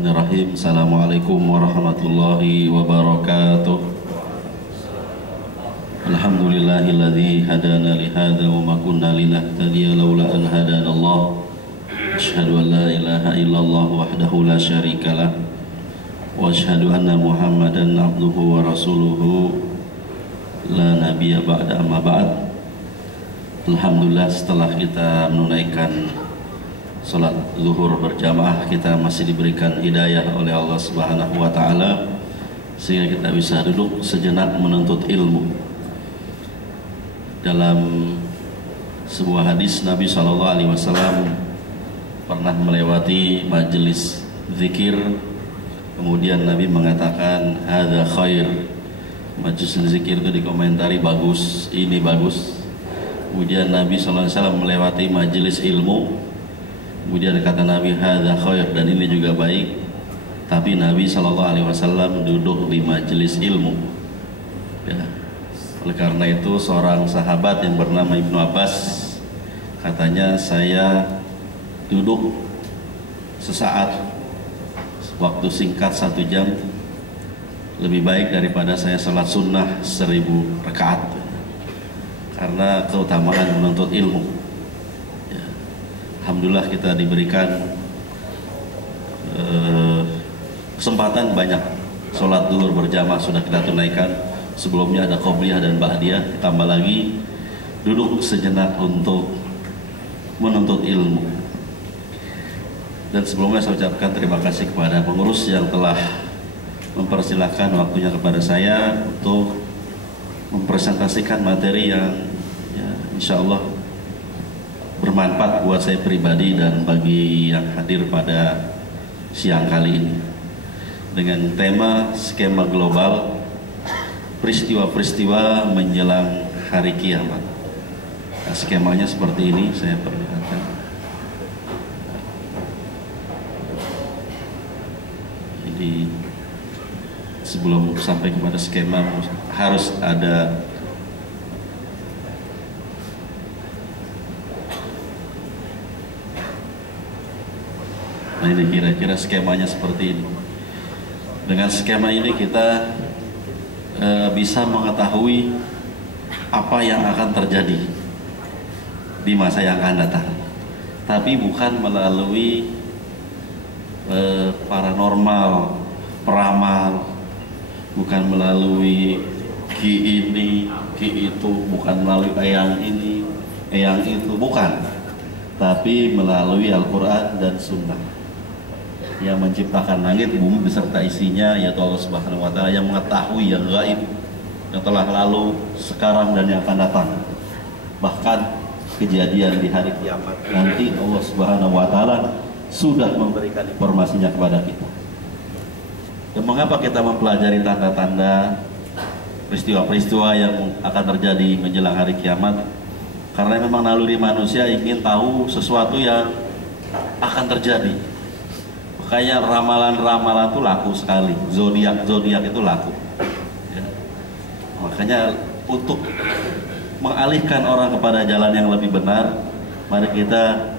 Bismillahirrahmanirrahim. Assalamualaikum warahmatullahi wabarakatuh. Alhamdulillahilladzi hadana li hadza wa ma kunna linahtadiya laula an hadana Allah. Asyhadu an la ilaha illallah wahdahu la syarikalah wa asyhadu anna Muhammadan abduhu wa rasuluhu la nabiyya ba'da amma ba'd. Alhamdulillah, setelah kita menunaikan salat zuhur berjamaah, kita masih diberikan hidayah oleh Allah Subhanahu wa taala sehingga kita bisa duduk sejenak menuntut ilmu. Dalam sebuah hadis, Nabi SAW pernah melewati majelis zikir, kemudian Nabi mengatakan hadza khair. Majelis zikir itu dikomentari bagus, ini bagus. Kemudian Nabi SAW melewati majelis ilmu, kemudian kata Nabi hadza khair, dan ini juga baik. Tapi Nabi SAW duduk di majelis ilmu ya. Oleh karena itu seorang sahabat yang bernama Ibnu Abbas katanya, saya duduk sesaat, waktu singkat 1 jam, lebih baik daripada saya salat sunnah 1000 rakaat, karena keutamaan menuntut ilmu ya. Alhamdulillah kita diberikan kesempatan banyak. Sholat zuhur berjamaah sudah kita tunaikan. Sebelumnya ada qobliyah dan ba'diyah, tambah lagi duduk sejenak untuk menuntut ilmu. Dan sebelumnya saya ucapkan terima kasih kepada pengurus yang telah mempersilahkan waktunya kepada saya untuk mempresentasikan materi yang ya, insya Allah bermanfaat buat saya pribadi dan bagi yang hadir pada siang kali ini, dengan tema skema global peristiwa-peristiwa menjelang hari kiamat. Nah, skemanya seperti ini, saya perlihatkan. Jadi sebelum sampai kepada skema harus ada ini kira-kira skemanya seperti ini. Dengan skema ini kita bisa mengetahui apa yang akan terjadi di masa yang akan datang, tapi bukan melalui paranormal, peramal, bukan melalui ki ini, ki itu, bukan melalui eyang ini, eyang itu, bukan, tapi melalui Al-Quran dan Sunnah yang menciptakan langit bumi beserta isinya, yaitu Allah Subhanahu wa taala yang mengetahui yang gaib, yang telah lalu, sekarang, dan yang akan datang. Bahkan kejadian di hari kiamat nanti Allah Subhanahu wa taala sudah memberikan informasinya kepada kita. Dan mengapa kita mempelajari tanda-tanda peristiwa-peristiwa yang akan terjadi menjelang hari kiamat? Karena memang naluri manusia ingin tahu sesuatu yang akan terjadi. Makanya ramalan-ramalan itu laku sekali, zodiak itu laku ya. Makanya untuk mengalihkan orang kepada jalan yang lebih benar, mari kita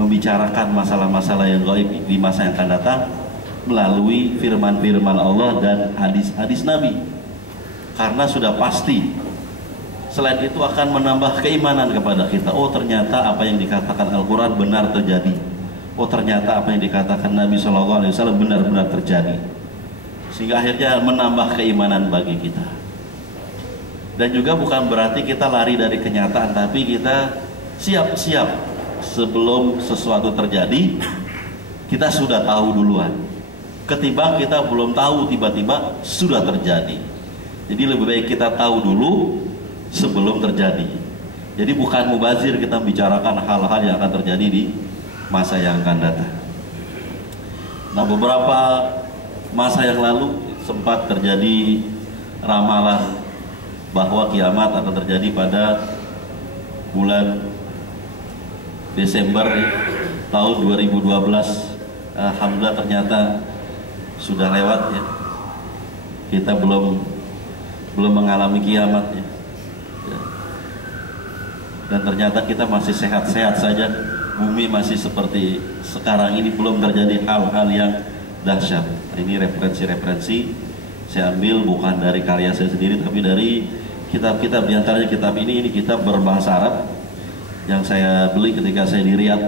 membicarakan masalah-masalah yang gaib di masa yang akan datang melalui firman-firman Allah dan hadis-hadis Nabi. Karena sudah pasti selain itu akan menambah keimanan kepada kita. Oh, ternyata apa yang dikatakan Al-Quran benar terjadi. Oh, ternyata apa yang dikatakan Nabi SAW benar-benar terjadi. Sehingga akhirnya menambah keimanan bagi kita. Dan juga bukan berarti kita lari dari kenyataan, tapi kita siap-siap sebelum sesuatu terjadi. Kita sudah tahu duluan, ketimbang kita belum tahu tiba-tiba sudah terjadi. Jadi lebih baik kita tahu dulu sebelum terjadi. Jadi bukan mubazir kita membicarakan hal-hal yang akan terjadi di masa yang akan datang. Nah, beberapa masa yang lalu sempat terjadi ramalan bahwa kiamat akan terjadi pada bulan Desember tahun 2012. Alhamdulillah ternyata sudah lewat ya. Kita belum mengalami kiamat ya. Dan ternyata kita masih sehat-sehat saja. Bumi masih seperti sekarang ini, belum terjadi hal-hal yang dahsyat. Ini referensi-referensi saya ambil bukan dari karya saya sendiri, tapi dari kitab-kitab. Di antaranya kitab ini kitab berbahasa Arab yang saya beli ketika saya di Riyadh,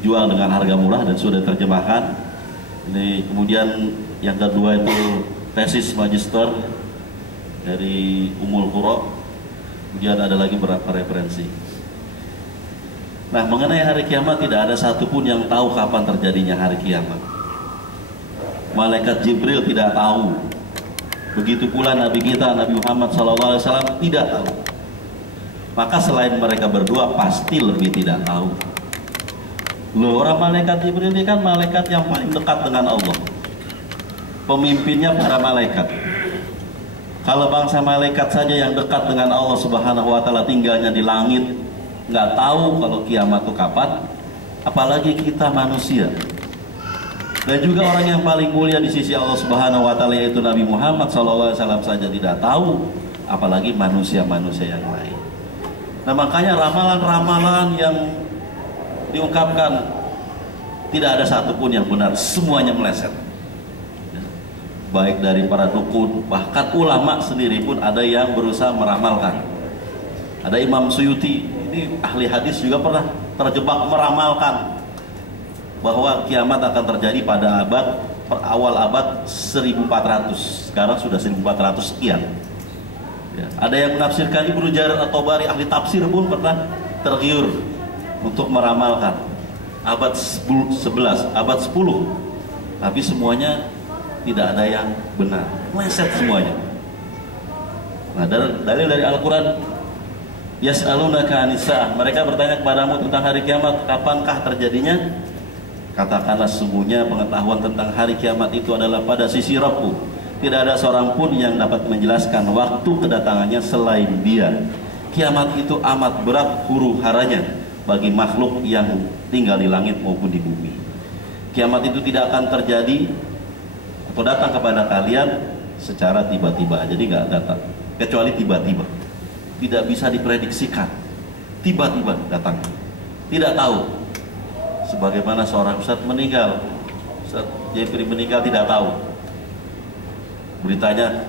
jual dengan harga murah dan sudah terjemahkan. Ini kemudian yang kedua itu tesis magister dari Ummul Qura. Kemudian ada lagi beberapa referensi. Nah, mengenai hari kiamat tidak ada satupun yang tahu kapan terjadinya hari kiamat. Malaikat Jibril tidak tahu. Begitu pula Nabi kita Nabi Muhammad SAW tidak tahu. Maka selain mereka berdua pasti lebih tidak tahu. Loh, orang malaikat Jibril ini kan malaikat yang paling dekat dengan Allah. Pemimpinnya para malaikat. Kalau bangsa malaikat saja yang dekat dengan Allah Subhanahu wa Ta'ala, tinggalnya di langit, nggak tahu kalau kiamat itu kapan, apalagi kita manusia. Dan juga orang yang paling mulia di sisi Allah Subhanahu wa Ta'ala, yaitu Nabi Muhammad SAW saja tidak tahu, apalagi manusia-manusia yang lain. Nah, makanya ramalan-ramalan yang diungkapkan tidak ada satupun yang benar, semuanya meleset. Baik dari para dukun, bahkan ulama sendiri pun ada yang berusaha meramalkan. Ada Imam Suyuti, ini ahli hadis, juga pernah terjebak meramalkan bahwa kiamat akan terjadi pada awal abad 1400. Sekarang sudah 1400 sekian. Ya, ada yang menafsirkan, Ibnu Jarir At-Tabari ahli tafsir pun pernah tergiur untuk meramalkan abad 11, abad 10. Tapi semuanya tidak ada yang benar, meleset semuanya. Nah, dalil dari Al-Quran, yas'alunaka anis-sa'ah, mereka bertanya kepadamu tentang hari kiamat, kapankah terjadinya? Katakanlah, sesungguhnya pengetahuan tentang hari kiamat itu adalah pada sisi Rabbku. Tidak ada seorang pun yang dapat menjelaskan waktu kedatangannya selain Dia. Kiamat itu amat berat huru-haranya bagi makhluk yang tinggal di langit maupun di bumi. Kiamat itu tidak akan terjadi atau datang kepada kalian secara tiba-tiba. Jadi nggak datang, kecuali tiba-tiba. Tidak bisa diprediksikan, tiba-tiba datang. Tidak tahu. Sebagaimana seorang ustadz meninggal, Ustadz Jeffrey meninggal, tidak tahu. Beritanya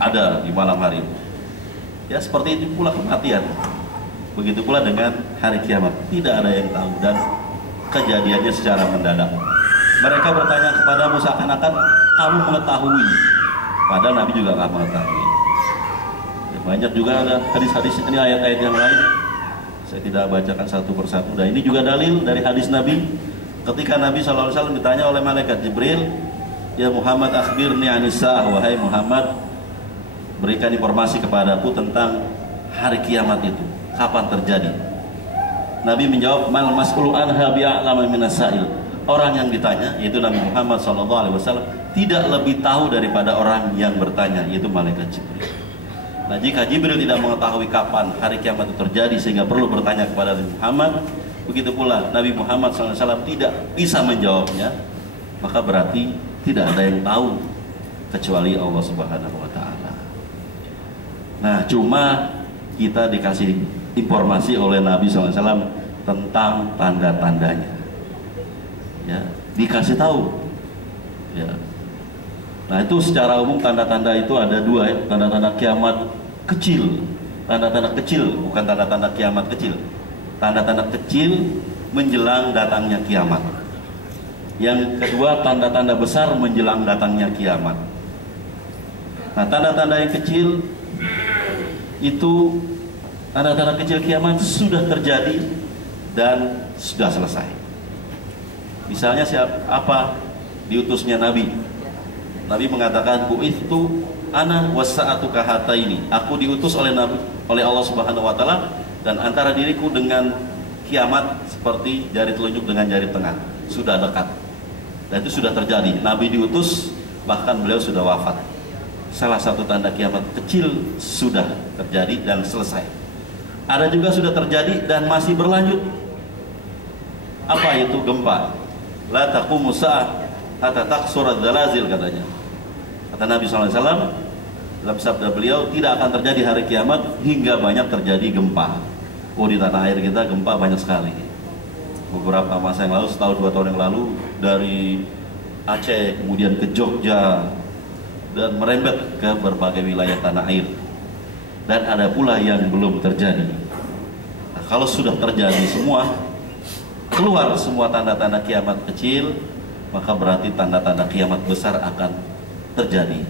ada di malam hari. Ya, seperti itu pula kematian. Begitu pula dengan hari kiamat, tidak ada yang tahu dan kejadiannya secara mendadak. Mereka bertanya kepadamu seakan-akan kamu mengetahui, padahal Nabi juga nggak mengetahui. Ya, banyak juga ada hadis-hadis ini, ayat-ayat yang lain. Saya tidak bacakan satu persatu. Dan ini juga dalil dari hadis Nabi. Ketika Nabi SAW ditanya oleh malaikat Jibril, ya Muhammad akhbirni anis-sa'ah, wahai Muhammad, berikan informasi kepadaku tentang hari kiamat itu, kapan terjadi. Nabi menjawab, mal mas'ulu anha bi'a'lama minas sa'il. Orang yang ditanya, yaitu Nabi Muhammad SAW, tidak lebih tahu daripada orang yang bertanya, yaitu malaikat Jibril. Nah, jika Jibril tidak mengetahui kapan hari kiamat itu terjadi sehingga perlu bertanya kepada Nabi Muhammad, begitu pula Nabi Muhammad SAW tidak bisa menjawabnya, maka berarti tidak ada yang tahu kecuali Allah Subhanahu wa Ta'ala. Nah, cuma kita dikasih informasi oleh Nabi SAW tentang tanda-tandanya. Ya, dikasih tahu. Ya. Nah, itu secara umum tanda-tanda itu ada dua, ya. Tanda-tanda kiamat kecil, tanda-tanda kecil, bukan tanda-tanda kiamat kecil. Tanda-tanda kecil menjelang datangnya kiamat. Yang kedua, tanda-tanda besar menjelang datangnya kiamat. Nah, tanda-tanda yang kecil itu, tanda-tanda kecil kiamat sudah terjadi dan sudah selesai. Misalnya apa diutusnya Nabi. Nabi mengatakan, bu'ithu ana wasa'atu kahataini. Aku diutus oleh Nabi, oleh Allah Subhanahu wa Ta'ala, dan antara diriku dengan kiamat seperti jari telunjuk dengan jari tengah, sudah dekat. Dan itu sudah terjadi. Nabi diutus, bahkan beliau sudah wafat. Salah satu tanda kiamat kecil sudah terjadi dan selesai. Ada juga sudah terjadi dan masih berlanjut. Apa itu? Gempa. La taqumu sa'ah hatta taqsura dzalazil, katanya. Kata Nabi SAW dalam sabda beliau, tidak akan terjadi hari kiamat hingga banyak terjadi gempa. Oh, di tanah air kita gempa banyak sekali. beberapa masa yang lalu, setahun 2 tahun yang lalu, dari Aceh kemudian ke Jogja dan merembet ke berbagai wilayah tanah air. Dan ada pula yang belum terjadi. Nah, kalau sudah terjadi semua, keluar semua tanda-tanda kiamat kecil, maka berarti tanda-tanda kiamat besar akan terjadi.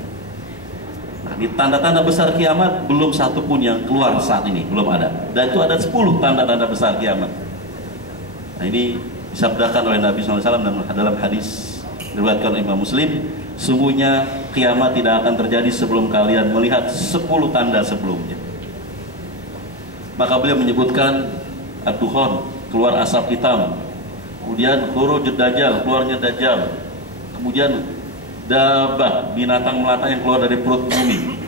Nah, di tanda-tanda besar kiamat belum satu pun yang keluar saat ini, belum ada. Dan itu ada 10 tanda-tanda besar kiamat. Nah, ini disabdakan oleh Nabi SAW dalam hadis diriwayatkan Imam Muslim, sungguhnya kiamat tidak akan terjadi sebelum kalian melihat 10 tanda sebelumnya. Maka beliau menyebutkan ad-dukhan, keluar asap hitam, kemudian khurujud dajjal, keluarnya dajjal, kemudian dabah, binatang melata yang keluar dari perut bumi,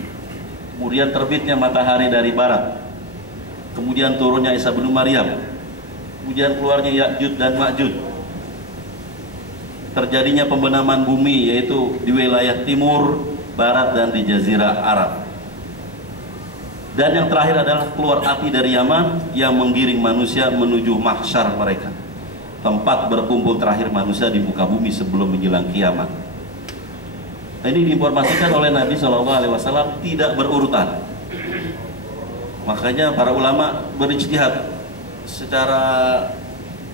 kemudian terbitnya matahari dari barat, kemudian turunnya Isa bin Maryam, kemudian keluarnya Ya'juj dan Ma'juj, terjadinya pembenaman bumi yaitu di wilayah timur, barat, dan di Jazirah Arab. Dan yang terakhir adalah keluar api dari Yaman yang menggiring manusia menuju mahsyar mereka, tempat berkumpul terakhir manusia di muka bumi sebelum menjelang kiamat. Ini diinformasikan oleh Nabi SAW tidak berurutan. Makanya para ulama berijtihad secara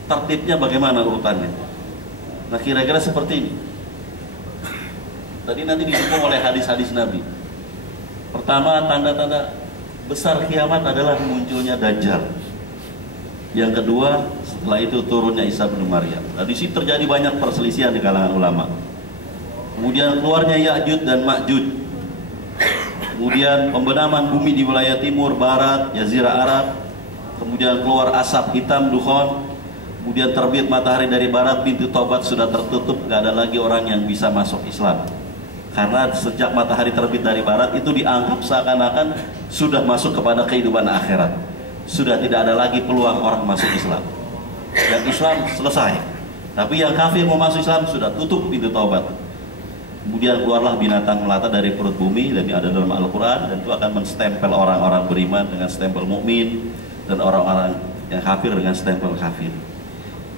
tertibnya bagaimana urutannya. Nah, kira-kira seperti ini. Tadi nanti didukung oleh hadis-hadis Nabi. Pertama, tanda-tanda besar kiamat adalah munculnya Dajjal. Yang kedua, setelah itu turunnya Isa bin Maryam. Nah, di sini terjadi banyak perselisihan di kalangan ulama. Kemudian keluarnya Ya'juj dan Ma'juj. Kemudian pembenaman bumi di wilayah timur, barat, Jazirah Arab. Kemudian keluar asap hitam, dukhan. Kemudian terbit matahari dari barat, pintu taubat sudah tertutup, gak ada lagi orang yang bisa masuk Islam. Karena sejak matahari terbit dari barat itu dianggap seakan-akan sudah masuk kepada kehidupan akhirat. Sudah tidak ada lagi peluang orang masuk Islam. Yang Islam selesai. Tapi yang kafir mau masuk Islam sudah tutup pintu taubat. Kemudian keluarlah binatang melata dari perut bumi, dan ini ada dalam Al-Quran, dan itu akan menstempel orang-orang beriman dengan stempel mukmin dan orang-orang yang kafir dengan stempel kafir.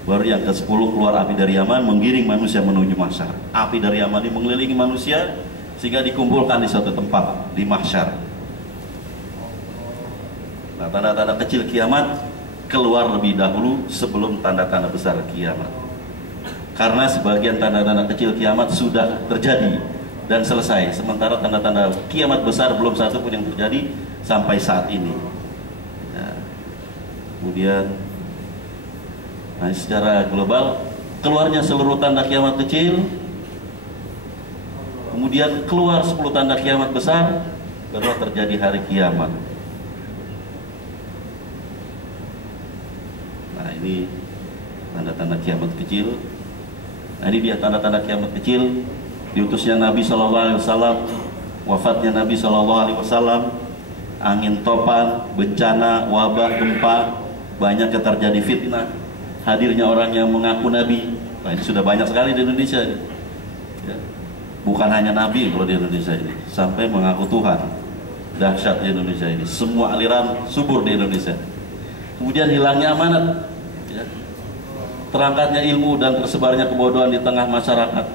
Baru yang ke-10 keluar api dari Yaman menggiring manusia menuju mahsyar. Api dari Yaman ini mengelilingi manusia sehingga dikumpulkan di suatu tempat di mahsyar. Nah, tanda-tanda kecil kiamat keluar lebih dahulu sebelum tanda-tanda besar kiamat. Karena sebagian tanda-tanda kecil kiamat sudah terjadi dan selesai, sementara tanda-tanda kiamat besar belum satu pun yang terjadi sampai saat ini. Nah, kemudian secara global keluarnya seluruh tanda kiamat kecil, kemudian keluar 10 tanda kiamat besar, baru terjadi hari kiamat. Nah, ini tanda-tanda kiamat kecil. Nah, ini dia tanda-tanda kiamat kecil. Diutusnya Nabi SAW, wafatnya Nabi SAW, angin topan, bencana, wabah, gempa, banyak terjadi fitnah, hadirnya orang yang mengaku Nabi. Nah, ini sudah banyak sekali di Indonesia ini. Ya. Bukan hanya Nabi kalau di Indonesia ini, sampai mengaku Tuhan. Dahsyat di Indonesia ini. Semua aliran subur di Indonesia. Kemudian hilangnya amanat, ya. Terangkatnya ilmu dan tersebarnya kebodohan di tengah masyarakat.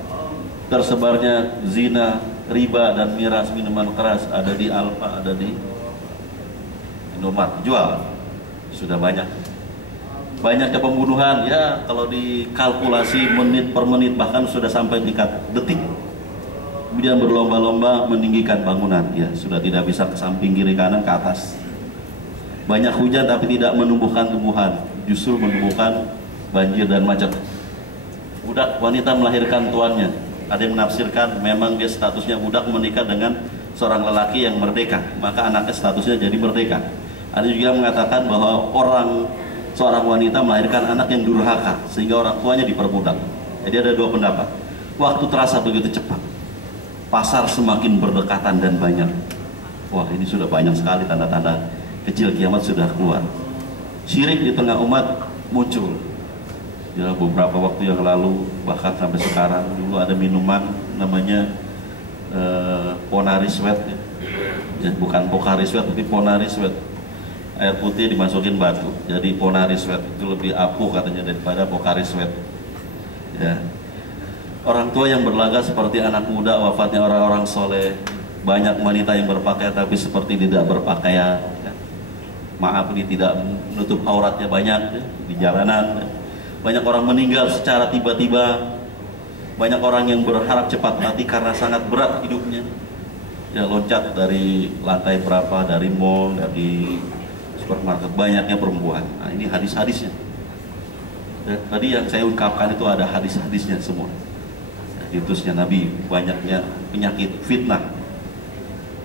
Tersebarnya zina, riba, dan miras, minuman keras. Ada di Alfa, ada di Indomaret, jual. Sudah banyak. Banyaknya pembunuhan, ya kalau dikalkulasi menit per menit, bahkan sudah sampai tingkat detik. Kemudian berlomba-lomba meninggikan bangunan, ya sudah tidak bisa ke samping, kiri, kanan, ke atas. Banyak hujan tapi tidak menumbuhkan tumbuhan, justru menumbuhkan banjir dan macet. Budak wanita melahirkan tuannya. Ada yang menafsirkan memang dia statusnya budak menikah dengan seorang lelaki yang merdeka, maka anaknya statusnya jadi merdeka. Ada juga yang mengatakan bahwa seorang wanita melahirkan anak yang durhaka sehingga orang tuanya diperbudak. Jadi ada dua pendapat. Waktu terasa begitu cepat, pasar semakin berdekatan dan banyak. Wah, ini sudah banyak sekali tanda-tanda kecil kiamat sudah keluar. Syirik di tengah umat muncul. Ya, beberapa waktu yang lalu, bahkan sampai sekarang, dulu ada minuman namanya Ponari Sweat, ya. Bukan Pocari Sweat tapi Ponari Sweat. air putih dimasukin batu, jadi Ponari Sweat itu lebih ampuh katanya daripada Pocari Sweat. Ya. Orang tua yang berlaga seperti anak muda, wafatnya orang-orang soleh. Banyak wanita yang berpakaian tapi seperti tidak berpakaian. Ya. Maaf, ini tidak menutup auratnya banyak ya, di jalanan. Ya. Banyak orang meninggal secara tiba-tiba. Banyak orang yang berharap cepat mati karena sangat berat hidupnya. Ya, loncat dari lantai berapa, dari mall, dari supermarket, banyaknya perempuan. Nah, ini hadis-hadisnya. Ya, tadi yang saya ungkapkan itu ada hadis-hadisnya semua. Diutusnya Nabi, banyaknya penyakit, fitnah,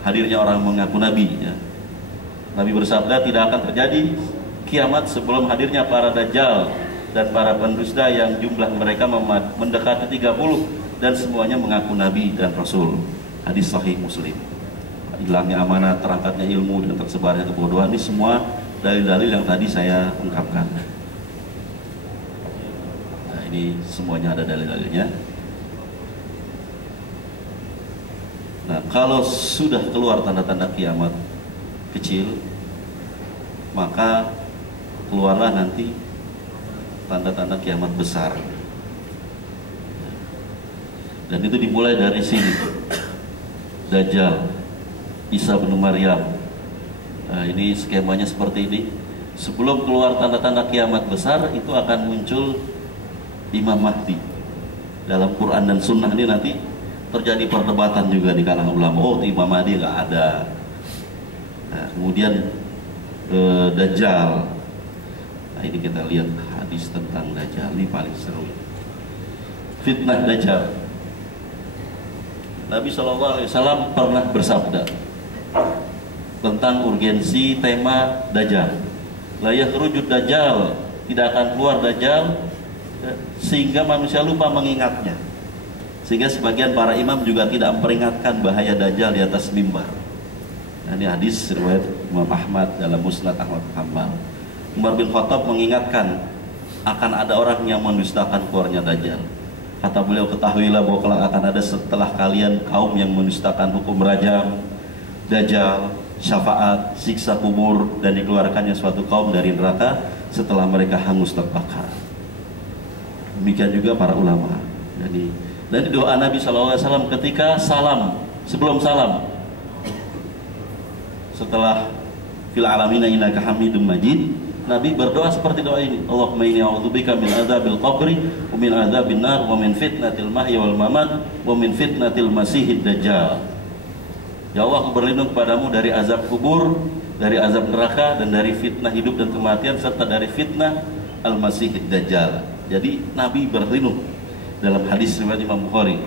hadirnya orang mengaku Nabi. Ya. Nabi bersabda, tidak akan terjadi kiamat sebelum hadirnya para dajjal dan para pendusta yang jumlah mereka mendekati 30 dan semuanya mengaku Nabi dan Rasul. Hadis Sahih Muslim. Hilangnya amanah, terangkatnya ilmu, dan tersebarnya kebodohan, ini semua dalil-dalil yang tadi saya ungkapkan. Nah, ini semuanya ada dalil-dalilnya. Nah, kalau sudah keluar tanda-tanda kiamat kecil, maka keluarlah nanti tanda-tanda kiamat besar. Dan itu dimulai dari sini. Dajjal, Isa bin Maryam. Nah, ini skemanya seperti ini. Sebelum keluar tanda-tanda kiamat besar, itu akan muncul Imam Mahdi. Dalam Quran dan Sunnah ini nanti terjadi perdebatan juga di kalangan ulama. Oh, Imam Mahdi nggak ada. Nah, kemudian Dajjal. Nah, ini kita lihat hadis tentang Dajjal, ini paling seru. Fitnah Dajjal. Nabi SAW pernah bersabda tentang urgensi tema Dajjal. La yakhrujud Dajjal, tidak akan keluar Dajjal sehingga manusia lupa mengingatnya. Sehingga sebagian para imam juga tidak memperingatkan bahaya Dajjal di atas mimbar. Nah, ini hadis riwayat Imam Ahmad dalam Musnad Ahmad Hanbal. Umar bin Khattab mengingatkan akan ada orang yang mendustakan keluarnya Dajjal. Kata beliau, ketahuilah bahwa kelak akan ada setelah kalian kaum yang mendustakan hukum rajam, Dajjal, syafaat, siksa kubur, dan dikeluarkannya suatu kaum dari neraka setelah mereka hangus terbakar. Demikian juga para ulama. Jadi, dan doa Nabi SAW ketika salam, sebelum salam, setelah fil alamina innaka hamidum majid, Nabi berdoa seperti doa ini. Allahumma inni a'udzubika min adzabil qabri wa min adzabin nar wa min fitnatil mahya wal mamat wa min fitnatil masihid dajjal. Ya Allah, aku berlindung kepadamu dari azab kubur, dari azab neraka, dan dari fitnah hidup dan kematian, serta dari fitnah al-masihid dajjal. Jadi Nabi berlindung dalam hadis riwayat Imam Bukhari.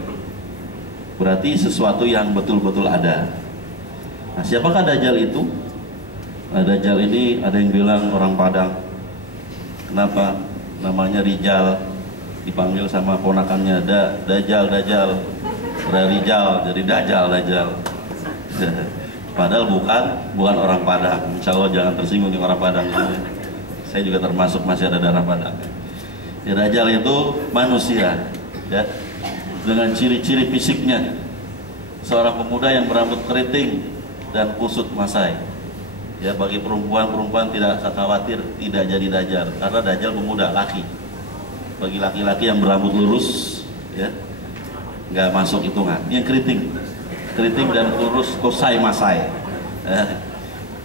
Berarti sesuatu yang betul-betul ada. Nah, siapakah Dajjal itu? Nah, Dajjal ini ada yang bilang orang Padang. Kenapa namanya Rijal? Dipanggil sama ponakannya Dajjal. Dari Rijal jadi Dajjal. Padahal bukan orang Padang. Insya Allah jangan tersinggung dengan orang Padang. Saya juga termasuk, masih ada darah Padang. Ya, Dajjal itu manusia, ya, dengan ciri-ciri fisiknya seorang pemuda yang berambut keriting dan kusut masai. Ya, bagi perempuan tidak usah khawatir, tidak jadi Dajjal, karena Dajjal pemuda, laki. Bagi laki-laki yang berambut lurus, ya, nggak masuk hitungan. Yang keriting dan lurus, kusai masai.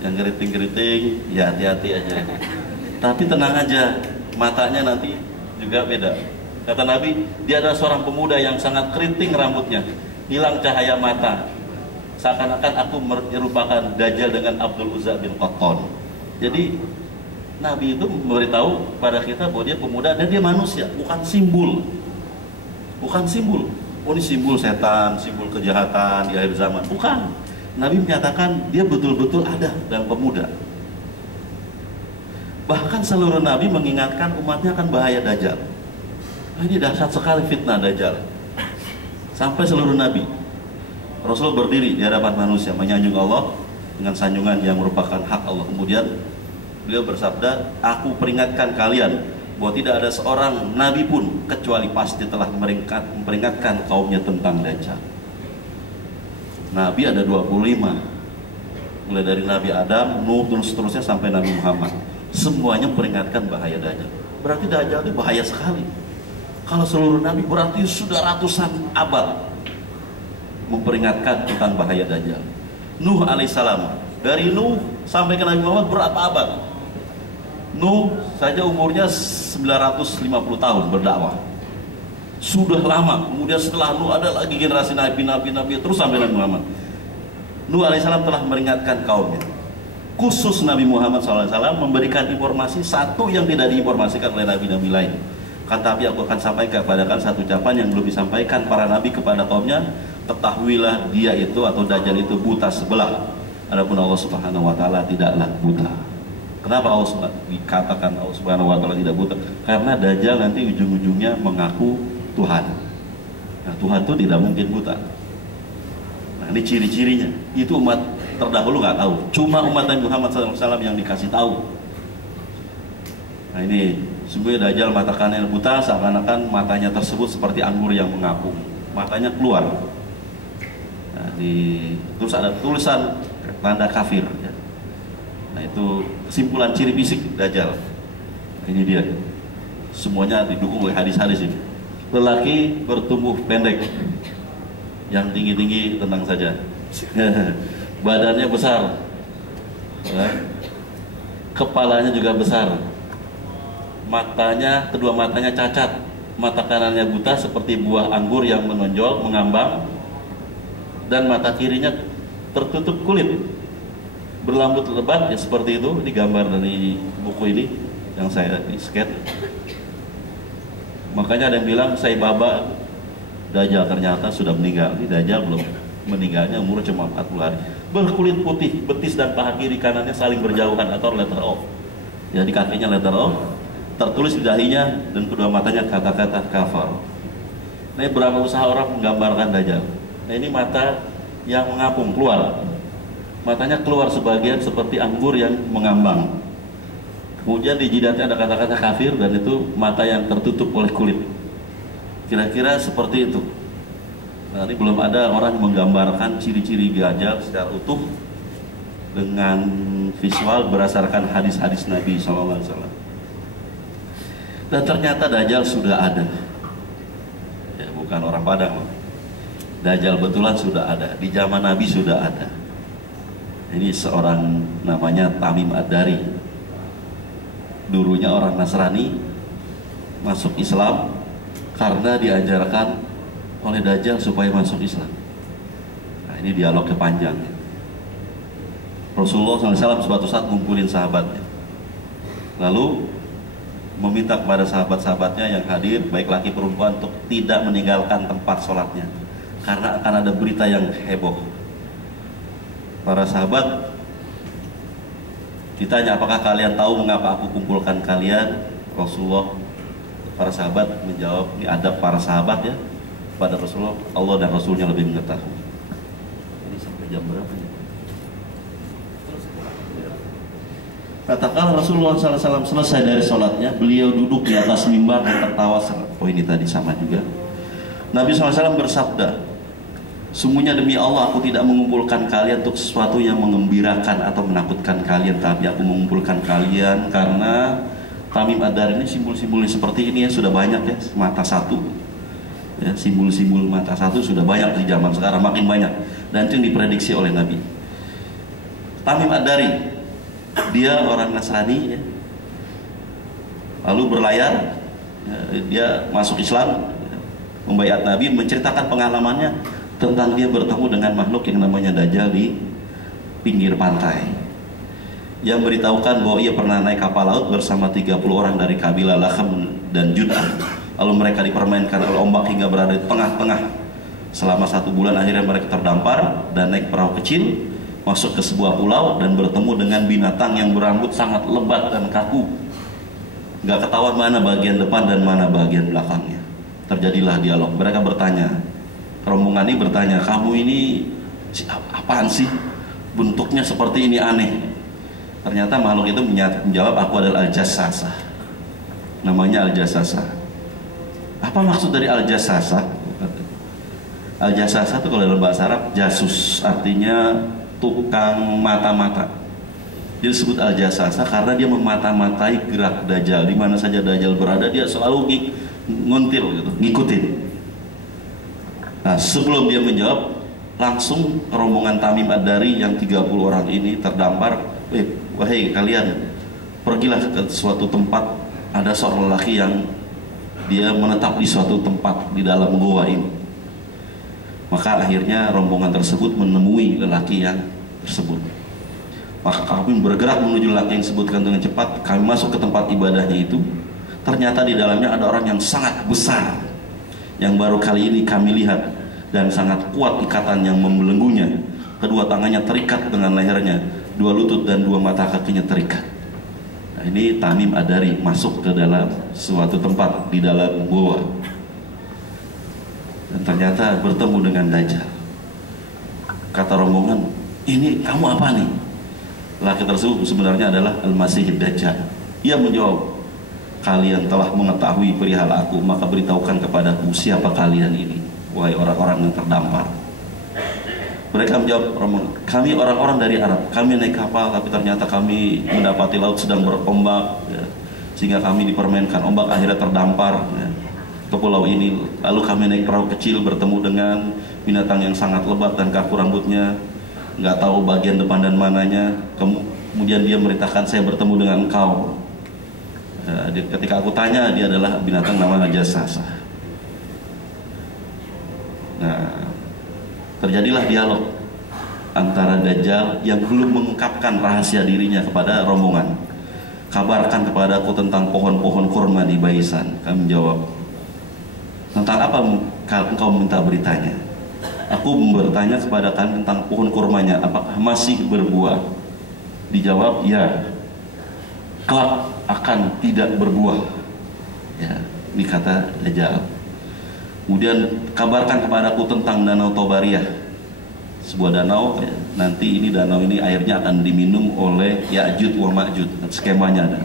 Yang keriting, ya hati-hati aja. Tapi tenang aja, matanya nanti juga beda. Kata Nabi, dia adalah seorang pemuda yang sangat keriting rambutnya, hilang cahaya mata. Seakan-akan aku merupakan Dajjal dengan Abdul Uzza bin Qattan. Jadi Nabi itu memberitahu pada kita bahwa dia pemuda dan dia manusia, bukan simbol. Oh, ini simbol setan, simbol kejahatan di akhir zaman. Bukan. Nabi menyatakan dia betul-betul ada dalam pemuda. Bahkan seluruh Nabi mengingatkan umatnya akan bahaya Dajjal. Nah, ini dahsyat sekali fitnah Dajjal. Sampai seluruh Nabi, Rasul berdiri di hadapan manusia menyanjung Allah dengan sanjungan yang merupakan hak Allah. Kemudian beliau bersabda, aku peringatkan kalian bahwa tidak ada seorang nabi pun kecuali pasti telah memperingatkan kaumnya tentang Dajjal. Nabi ada 25, mulai dari Nabi Adam, Nuh, dan seterusnya sampai Nabi Muhammad. Semuanya peringatkan bahaya Dajjal. Berarti Dajjal itu bahaya sekali. Kalau seluruh Nabi berarti sudah ratusan abad memperingatkan tentang bahaya Dajjal. Nuh alaihissalam, dari Nuh sampai ke Nabi Muhammad berapa abad? Nuh saja umurnya 950 tahun berdakwah. Sudah lama. Kemudian setelah Nuh ada lagi generasi nabi terus sampai Nabi Muhammad. Nuh alaihissalam telah meringatkan kaumnya. Khusus Nabi Muhammad SAW memberikan informasi satu yang tidak diinformasikan oleh nabi-nabi lain. Tapi aku akan sampaikan kepada kalian satu ucapan yang belum disampaikan para nabi kepada kaumnya. Ketahuilah dia itu atau Dajjal itu buta sebelah. Adapun Allah Subhanahu wa taala tidaklah buta. Kenapa Allah dikatakan Allah Subhanahu wa taala tidak buta? Karena Dajjal nanti ujung-ujungnya mengaku Tuhan. Nah, Tuhan itu tidak mungkin buta. Nah, ini ciri-cirinya. Itu umat terdahulu nggak tahu. Cuma umat Nabi Muhammad SAW yang dikasih tahu. Nah, ini sebenarnya Dajjal mata kanannya buta, seakan-akan matanya tersebut seperti anggur yang mengapung. Matanya keluar. Nah, terus ada tulisan tanda kafir. Ya. Nah, itu kesimpulan ciri fisik Dajjal. Nah, ini dia. Semuanya didukung oleh hadis-hadis ini. Lelaki bertumbuh pendek, yang tinggi-tinggi tenang saja. Badannya besar, ya. Kepalanya juga besar, kedua matanya cacat, mata kanannya buta seperti buah anggur yang menonjol, mengambang, dan mata kirinya tertutup kulit, berlambut lebat, ya seperti itu. Ini gambar dari buku ini yang saya sketch. Makanya ada yang bilang saya baba Dajjal, ternyata sudah meninggal. Ini Dajjal belum meninggalnya, umur cuma 40 hari. Berkulit putih, betis dan paha kiri kanannya saling berjauhan atau letter O. Jadi kakinya letter O, tertulis di dahinya dan kedua matanya kata-kata kafar. Nah, berapa usaha orang menggambarkan Dajjal. Nah, ini mata yang mengapung keluar. Matanya keluar sebagian seperti anggur yang mengambang. Kemudian di jidatnya ada kata-kata kafir dan itu mata yang tertutup oleh kulit. Kira-kira seperti itu. Nah, ini belum ada orang yang menggambarkan ciri-ciri Dajjal secara utuh dengan visual berdasarkan hadis-hadis Nabi SAW. Dan ternyata Dajjal sudah ada. Ya, bukan orang Padang. Dajjal betulan sudah ada. Di zaman Nabi sudah ada. Ini seorang namanya Tamim Ad-Dari. Dulunya orang Nasrani, masuk Islam karena diajarkan oleh Dajjal supaya masuk Islam. Nah, ini dialognya panjang. Rasulullah SAW suatu saat ngumpulin sahabatnya, lalu meminta kepada sahabat-sahabatnya yang hadir, baik laki perempuan, untuk tidak meninggalkan tempat sholatnya karena akan ada berita yang heboh. Para sahabat ditanya, apakah kalian tahu mengapa aku kumpulkan kalian? Rasulullah, para sahabat menjawab, ini adab para sahabat ya pada Rasulullah, Allah dan Rasulnya lebih mengetahui. Ini sampai jam berapa ya? Katakan Rasulullah SAW selesai dari sholatnya, beliau duduk di atas mimbar dan tertawa. Oh, ini tadi sama juga. Nabi SAW bersabda, sungguhnya demi Allah aku tidak mengumpulkan kalian untuk sesuatu yang mengembirakan atau menakutkan kalian, tapi aku mengumpulkan kalian karena Tamim Ad-Dari ini simbol-simbolnya seperti ini ya, sudah banyak ya, mata satu ya, simbol-simbol mata satu sudah banyak di zaman sekarang, makin banyak, dan itu yang diprediksi oleh Nabi. Tamim Ad-Dari, dia orang Nasrani ya. Lalu berlayar ya, dia masuk Islam ya, membayat Nabi, menceritakan pengalamannya tentang dia bertemu dengan makhluk yang namanya Dajjal di pinggir pantai, yang beritahukan bahwa ia pernah naik kapal laut bersama 30 orang dari kabilah Lakham dan Judah. Lalu mereka dipermainkan oleh ombak hingga berada di tengah-tengah. Selama 1 bulan akhirnya mereka terdampar dan naik perahu kecil masuk ke sebuah pulau dan bertemu dengan binatang yang berambut sangat lebat dan kaku. Gak ketahuan mana bagian depan dan mana bagian belakangnya. Terjadilah dialog. Mereka bertanya, rombongan ini bertanya, kamu ini apaan sih? Bentuknya seperti ini, aneh. Ternyata makhluk itu menjawab, aku adalah Al-Jassasah. Namanya Al-Jassasah. Apa maksud dari Al-Jassasah? Al-Jassasah itu kalau dalam bahasa Arab jasus, artinya tukang mata-mata. Dia disebut Al-Jassasa karena dia memata-matai gerak Dajjal. Di mana saja Dajjal berada, dia selalu nguntil gitu, ngikutin. Nah, sebelum dia menjawab, langsung rombongan Tamim Ad-Dari yang 30 orang ini terdampar. Wahai kalian, pergilah ke suatu tempat, ada seorang lelaki yang dia menetap di suatu tempat di dalam goa ini. Maka akhirnya rombongan tersebut menemui lelaki yang tersebut. Maka kami bergerak menuju lelaki yang disebutkan dengan cepat. Kami masuk ke tempat ibadahnya itu. Ternyata di dalamnya ada orang yang sangat besar, yang baru kali ini kami lihat, dan sangat kuat ikatan yang membelenggunya. Kedua tangannya terikat dengan lehernya, dua lutut dan dua mata kakinya terikat. Nah, ini Tamim Ad-Dari masuk ke dalam suatu tempat di dalam goa, dan ternyata bertemu dengan Dajjal. Kata rombongan, ini kamu apa nih? Laki tersebut sebenarnya adalah Al-Masih Dajjal. Ia menjawab, kalian telah mengetahui perihal aku, maka beritahukan kepadaku siapa kalian ini, wahai orang-orang yang terdampar. Mereka menjawab, kami orang-orang dari Arab, kami naik kapal, tapi ternyata kami mendapati laut sedang berombak, ya, sehingga kami dipermainkan ombak, akhirnya terdampar ya, ke pulau ini. Lalu kami naik perahu kecil, bertemu dengan binatang yang sangat lebat dan kaku rambutnya, nggak tahu bagian depan dan mananya. Kemudian dia merintahkan saya bertemu dengan engkau. Ketika aku tanya, dia adalah binatang nama Al-Jassasa. Nah, terjadilah dialog antara Dajjal yang belum mengungkapkan rahasia dirinya kepada rombongan. Kabarkan kepadaku tentang pohon-pohon kurma di Baisan. Kami jawab, tentang apa engkau minta beritanya? Aku bertanya kepada kalian tentang pohon kurmanya, apakah masih berbuah? Dijawab, ya, kelak akan tidak berbuah. Ya, ini kata Dajjal. Kemudian kabarkan kepadaku tentang Danau Tobariyah, sebuah danau ya, nanti ini danau ini airnya akan diminum oleh Ya'juj wa Ma'juj, skemanya ada.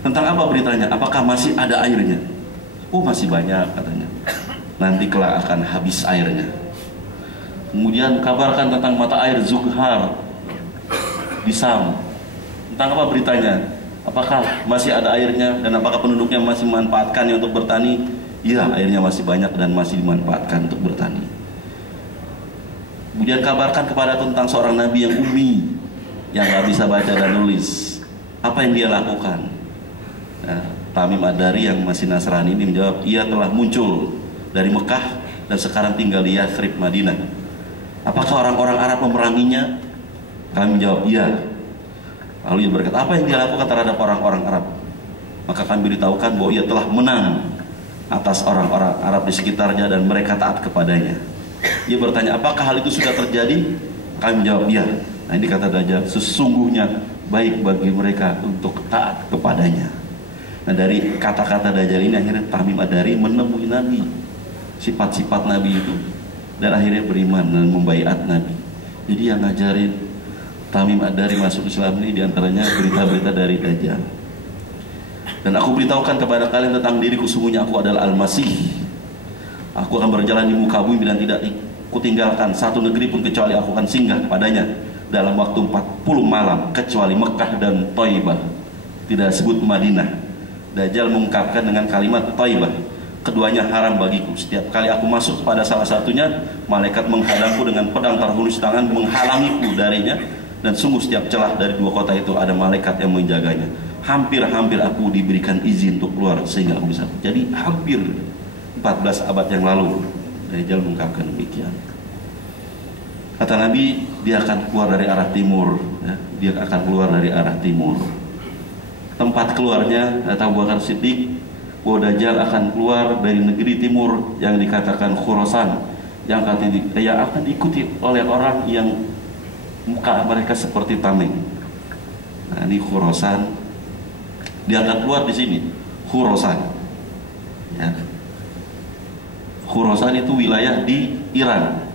Tentang apa beritanya? Apakah masih ada airnya? Oh, masih banyak katanya. Nanti kelak akan habis airnya. Kemudian kabarkan tentang mata air Zughar di Sam. Tentang apa beritanya? Apakah masih ada airnya dan apakah penduduknya masih memanfaatkannya untuk bertani? Iya, airnya masih banyak dan masih dimanfaatkan untuk bertani. Kemudian kabarkan kepada tentang seorang nabi yang ummi, yang nggak bisa baca dan nulis. Apa yang dia lakukan? Nah, Tamim Ad-Dari yang masih Nasrani ini menjawab, ia telah muncul dari Mekah dan sekarang tinggal di Yathrib, Madinah. Apakah orang-orang Arab memeranginya? Kami menjawab, iya. Lalu ia berkata, apa yang dia lakukan terhadap orang-orang Arab? Maka kami beritahukan bahwa ia telah menang atas orang-orang Arab di sekitarnya dan mereka taat kepadanya. Ia bertanya, apakah hal itu sudah terjadi? Kami menjawab, iya. Nah, ini kata Dajjal, sesungguhnya baik bagi mereka untuk taat kepadanya. Nah, dari kata-kata Dajjal ini akhirnya Tamim Ad-Dari menemui Nabi, sifat-sifat Nabi itu, dan akhirnya beriman dan membaiat Nabi. Jadi yang ngajarin Tamim Ad-Dari masuk Islam ini diantaranya berita-berita dari Dajjal. Dan aku beritahukan kepada kalian tentang diriku, sungguhnya aku adalah Al-Masih. Aku akan berjalan di muka bumi dan tidak kutinggalkan satu negeri pun kecuali aku akan singgah padanya dalam waktu 40 malam, kecuali Mekah dan Thaibah. Tidak sebut Madinah. Dajjal mengungkapkan dengan kalimat Thaibah. Keduanya haram bagiku. Setiap kali aku masuk pada salah satunya, malaikat menghadangku dengan pedang terhunus tangan menghalangiku darinya. Dan sungguh setiap celah dari dua kota itu ada malaikat yang menjaganya. Hampir-hampir aku diberikan izin untuk keluar sehingga aku bisa. Jadi hampir 14 abad yang lalu Dajjal mengungkapkan demikian. Kata Nabi, dia akan keluar dari arah timur ya. Dia akan keluar dari arah timur. Tempat keluarnya, kata Abu Bakar Siddiq, bahwa Dajjal akan keluar dari negeri timur yang dikatakan Khurasan, yang akan diikuti oleh orang yang muka mereka seperti tameng. Nah, ini Khurasan. Dia akan keluar di sini, Khurasan. Ya. Khurasan itu wilayah di Iran.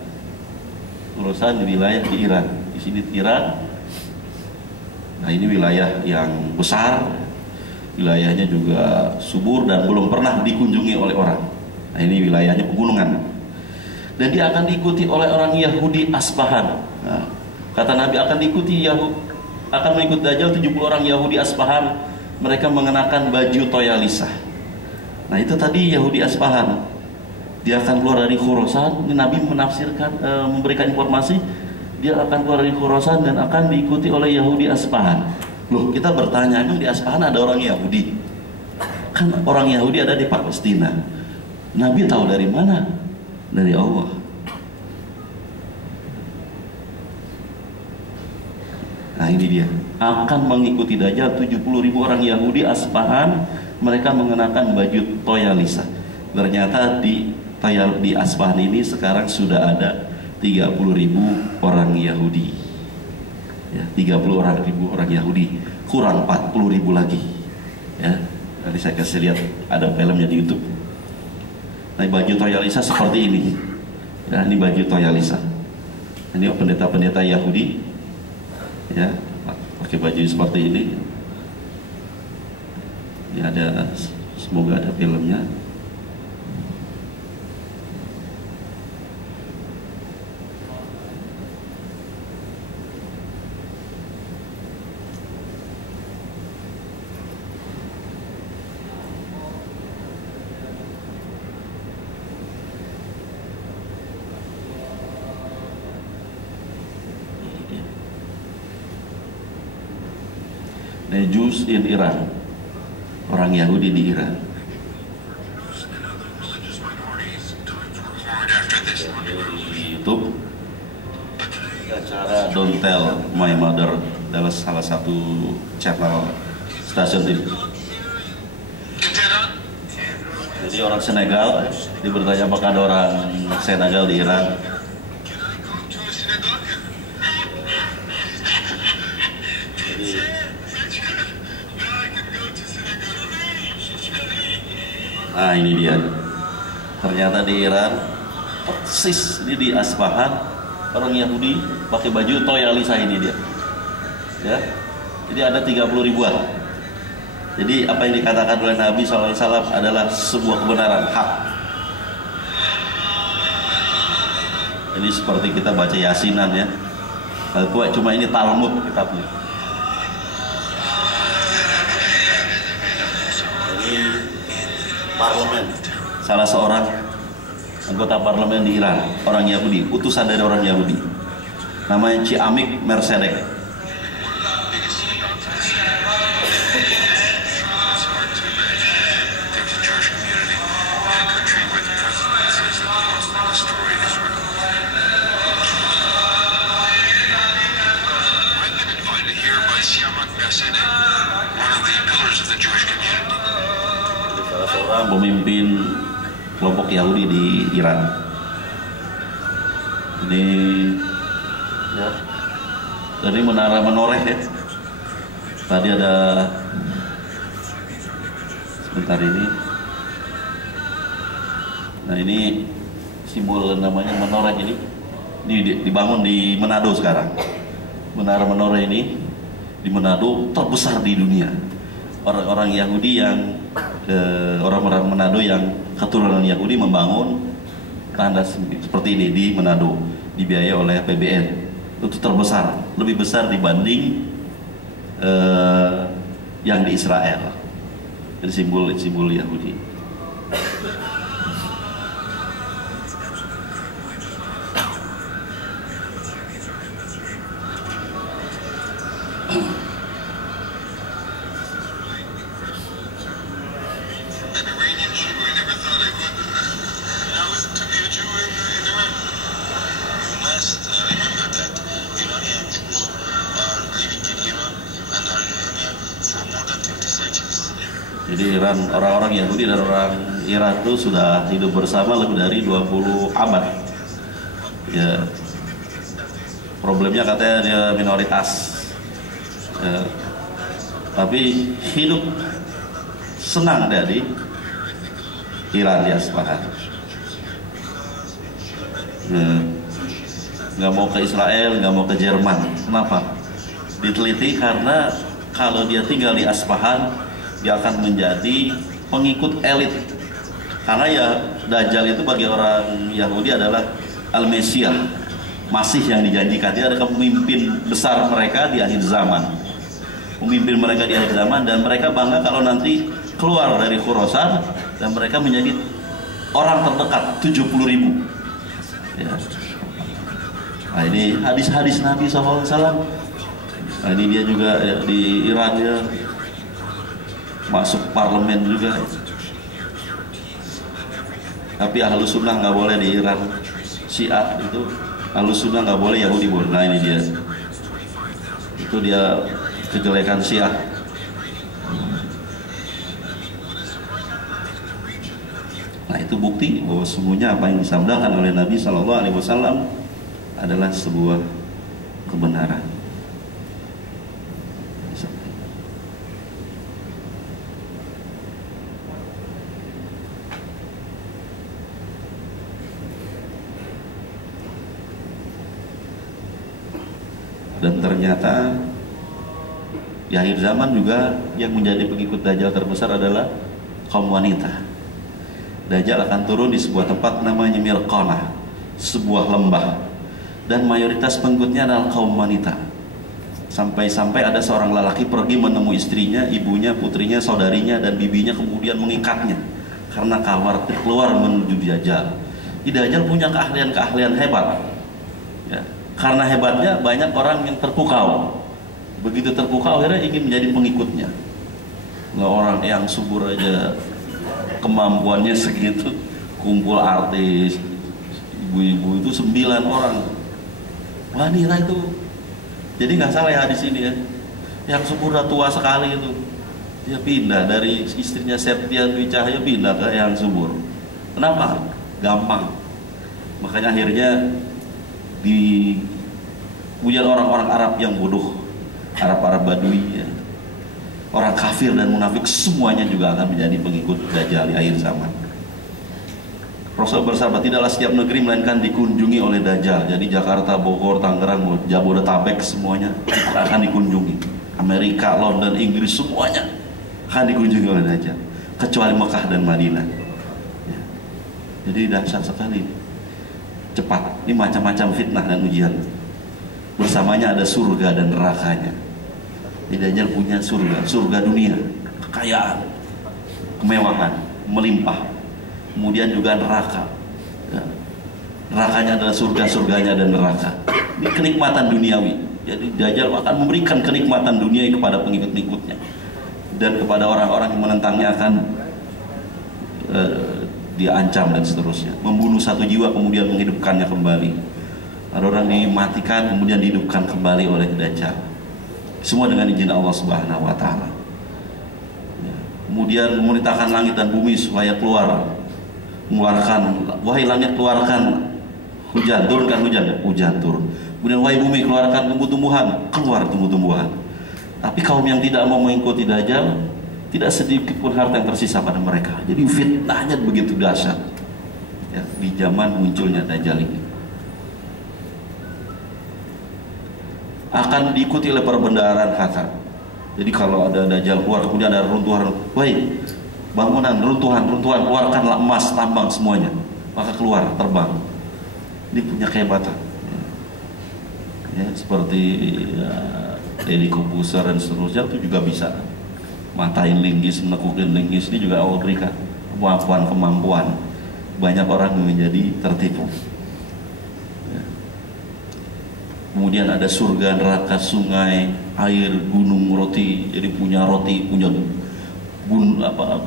Khurasan di wilayah di Iran. Di sini Iran. Nah, ini wilayah yang besar. Wilayahnya juga subur dan belum pernah dikunjungi oleh orang. Nah, ini wilayahnya pegunungan. Dan dia akan diikuti oleh orang Yahudi Asbahan. Nah, Kata Nabi akan diikuti akan mengikuti Dajjal 70 orang Yahudi Aspahan, mereka mengenakan baju toyalisah. Nah itu tadi Yahudi Aspahan, dia akan keluar dari Khurasan. Ini Nabi menafsirkan, memberikan informasi, dia akan keluar dari Khurasan dan akan diikuti oleh Yahudi Aspahan. Loh, kita bertanya, emang di Aspahan ada orang Yahudi? Kan orang Yahudi ada di Palestina. Nabi tahu dari mana? Dari Allah. Nah ini dia, akan mengikuti Dajjal 70.000 orang Yahudi Aspahan, mereka mengenakan baju toyalisah. Ternyata di Aspahan ini sekarang sudah ada 30.000 orang Yahudi, ya, 30.000 orang Yahudi, kurang 40.000 lagi, ya. Nanti saya kasih lihat, ada filmnya di YouTube. Nah baju toyalisah seperti ini, ya, ini baju toyalisah. Ini pendeta-pendeta Yahudi, ya, pakai baju seperti ini. Ini ada, semoga ada filmnya. The Jews in Iran, orang Yahudi di Iran. Di YouTube acara Don't Tell My Mother adalah salah satu channel stasiun TV. Jadi orang Senegal, dia bertanya apakah ada orang Senegal di Iran. Nah ini dia, ternyata di Iran persis, ini di Aspahan, orang Yahudi pakai baju toyalisah ini dia, ya. Jadi ada 30.000-an. Jadi apa yang dikatakan oleh Nabi SAW adalah sebuah kebenaran hak. Ini seperti kita baca Yasinan, ya. Cuma ini Talmud kitabnya. Parlemen, salah seorang anggota parlemen di Iran, orang Yahudi, utusan dari orang Yahudi, namanya Ciamik Mersedek. Seorang pemimpin kelompok Yahudi di Iran. Ini, ya, dari menara menoreh, ya. Tadi ada, sebentar ini. Nah ini simbol namanya menoreh ini dibangun di Manado sekarang. Menara menoreh ini di Manado terbesar di dunia. Orang-orang Yahudi yang orang-orang Manado yang keturunan Yahudi membangun tanda seperti ini di Manado, dibiayai oleh PBN. Itu terbesar, lebih besar dibanding yang di Israel. Jadi simbol Yahudi. Jadi Iran, orang-orang Yahudi dan orang Iran itu sudah hidup bersama lebih dari 20 abad. Ya, problemnya katanya dia minoritas, ya, tapi hidup senang dia di Iran, di Aspahan. Ya, nggak mau ke Israel, nggak mau ke Jerman. Kenapa? Diteliti karena kalau dia tinggal di Aspahan, dia akan menjadi pengikut elit. Karena ya Dajjal itu bagi orang Yahudi adalah Al-Mesiyah, Masih yang dijanjikan, dia adalah pemimpin besar mereka di akhir zaman. Pemimpin mereka di akhir zaman, dan mereka bangga kalau nanti keluar dari Khurasan dan mereka menjadi orang terdekat 70.000. Ya. Nah, ini hadis-hadis Nabi SAW. Nah, ini dia juga ya, di Iran ya, masuk parlemen juga. Tapi Ahlus Sunnah nggak boleh di Iran. Syiah itu Ahlus Sunnah nggak boleh, Yahudi boleh. Nah ini dia, itu dia kejelekan Syiah. Nah itu bukti bahwa semuanya apa yang disabdakan oleh Nabi SAW adalah sebuah kebenaran. Dan ternyata di akhir zaman juga yang menjadi pengikut Dajjal terbesar adalah kaum wanita. Dajjal akan turun di sebuah tempat namanya Mirqanah, sebuah lembah, dan mayoritas pengikutnya adalah kaum wanita. Sampai-sampai ada seorang lelaki pergi menemui istrinya, ibunya, putrinya, saudarinya, dan bibinya, kemudian mengikatnya karena khawatir keluar menuju Dajjal. Dajjal punya keahlian-keahlian hebat ya. Karena hebatnya banyak orang yang terpukau. Begitu terpukau akhirnya ingin menjadi pengikutnya. Nggak orang yang subur aja kemampuannya segitu, kumpul artis, ibu-ibu itu 9 orang wanita itu. Jadi nggak salah ya hadis ini ya. Yang subur tua sekali itu dia pindah dari istrinya Septian Dwi Cahaya pindah ke yang subur. Kenapa? Gampang. Makanya akhirnya kemudian orang-orang Arab yang bodoh, Arab-Arab Badui ya, orang kafir dan munafik semuanya juga akan menjadi pengikut Dajjal di akhir zaman. Rasul bersabda, tidaklah setiap negeri melainkan dikunjungi oleh Dajjal. Jadi Jakarta, Bogor, Tangerang, Jabodetabek semuanya akan dikunjungi. Amerika, London, Inggris semuanya akan dikunjungi oleh Dajjal, kecuali Mekah dan Madinah ya. Jadi dahsyat sekali, cepat. Ini macam-macam fitnah dan ujian. Bersamanya ada surga dan nerakanya. Dajjal punya surga dunia, kekayaan, kemewahan, melimpah. Kemudian juga neraka ya. Nerakanya adalah surganya dan neraka. Ini kenikmatan duniawi. Jadi Dajjal akan memberikan kenikmatan dunia kepada pengikut-pengikutnya, dan kepada orang-orang yang menentangnya akan diancam dan seterusnya. Membunuh satu jiwa kemudian menghidupkannya kembali. Ada orang dimatikan kemudian dihidupkan kembali oleh Dajjal. Semua dengan izin Allah Subhanahu wa taala. Ya. Kemudian memerintahkan langit dan bumi supaya mengeluarkan, wahai langit keluarkan hujan, turunkan hujan turun. Kemudian wahai bumi keluarkan tumbuh-tumbuhan, keluar tumbuh-tumbuhan. Tapi kaum yang tidak mau mengikuti Dajjal, tidak sedikit pun harta yang tersisa pada mereka. Jadi fitnahnya begitu dahsyat ya, di zaman munculnya Dajjal ini. Akan diikuti oleh perbendaharaan harta. Jadi kalau ada Dajjal keluar kemudian ada runtuhan, wahai bangunan, runtuhan, keluarkanlah emas, tambang semuanya, maka keluar terbang. Ini punya kehebatan ya, seperti ya, Deddy Corbuzier dan seterusnya itu juga bisa matain linggis, menekukin linggis. Ini juga Allah berikan kemampuan. Banyak orang yang menjadi tertipu. Kemudian ada surga, neraka, sungai, air, gunung, roti. Jadi punya roti, punya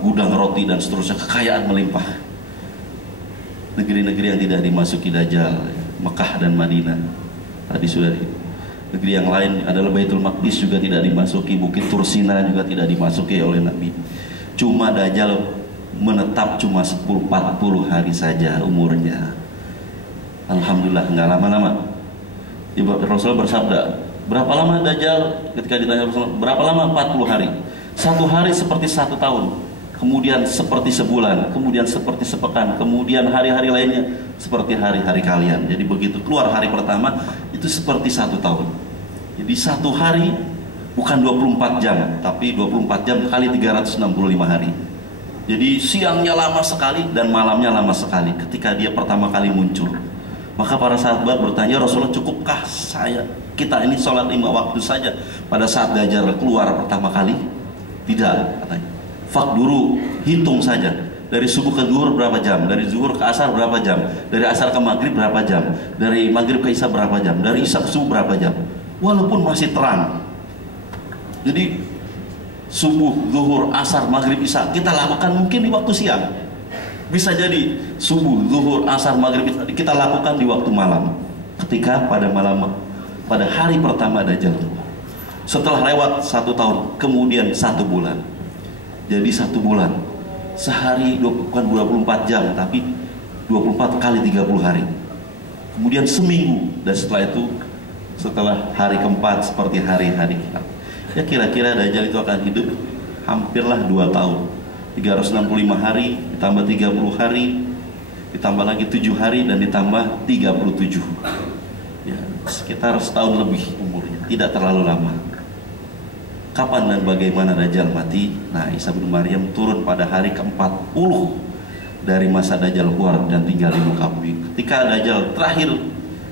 gudang roti dan seterusnya, kekayaan melimpah. Negeri-negeri yang tidak dimasuki Dajjal, Mekah dan Madinah. Tadi sudah negeri yang lain adalah Baitul Maqdis juga tidak dimasuki, Bukit Tursina juga tidak dimasuki oleh Nabi. Cuma Dajjal menetap cuma 40 hari saja umurnya. Alhamdulillah nggak lama-lama. Rasul bersabda, berapa lama Dajjal? Ketika ditanya Rasul, berapa lama? 40 hari. Satu hari seperti 1 tahun, kemudian seperti sebulan, kemudian seperti sepekan, kemudian hari-hari lainnya seperti hari-hari kalian. Jadi begitu keluar hari pertama itu seperti 1 tahun. Jadi 1 hari bukan 24 jam, tapi 24 jam kali 365 hari. Jadi siangnya lama sekali dan malamnya lama sekali ketika dia pertama kali muncul. Maka para sahabat bertanya, Rasulullah, cukupkah kita ini sholat 5 waktu saja pada saat Dajjal keluar pertama kali? Tidak, katanya. Fakduru, hitung saja. Dari subuh ke zuhur berapa jam? Dari zuhur ke asar berapa jam? Dari asar ke maghrib berapa jam? Dari maghrib ke isya berapa jam? Dari isya ke subuh berapa jam? Walaupun masih terang. Jadi subuh, zuhur, asar, maghrib, isya kita lakukan mungkin di waktu siang. Bisa jadi subuh, zuhur, asar, maghrib, isya kita lakukan di waktu malam. Ketika pada malam, pada hari pertama Dajjal. Setelah lewat 1 tahun, kemudian 1 bulan. Jadi 1 bulan, sehari bukan 24 jam, tapi 24 kali 30 hari. Kemudian seminggu, dan setelah itu, setelah hari keempat seperti hari-hari kita. Ya kira-kira Dajjal itu akan hidup hampirlah 2 tahun. 365 hari, ditambah 30 hari, ditambah lagi 7 hari, dan ditambah 37. Ya, sekitar setahun lebih umurnya, tidak terlalu lama. Kapan dan bagaimana Dajjal mati? Nah, Isa bin Maryam turun pada hari ke-40 dari masa Dajjal keluar dan tinggal di muka bumi. Ketika Dajjal terakhir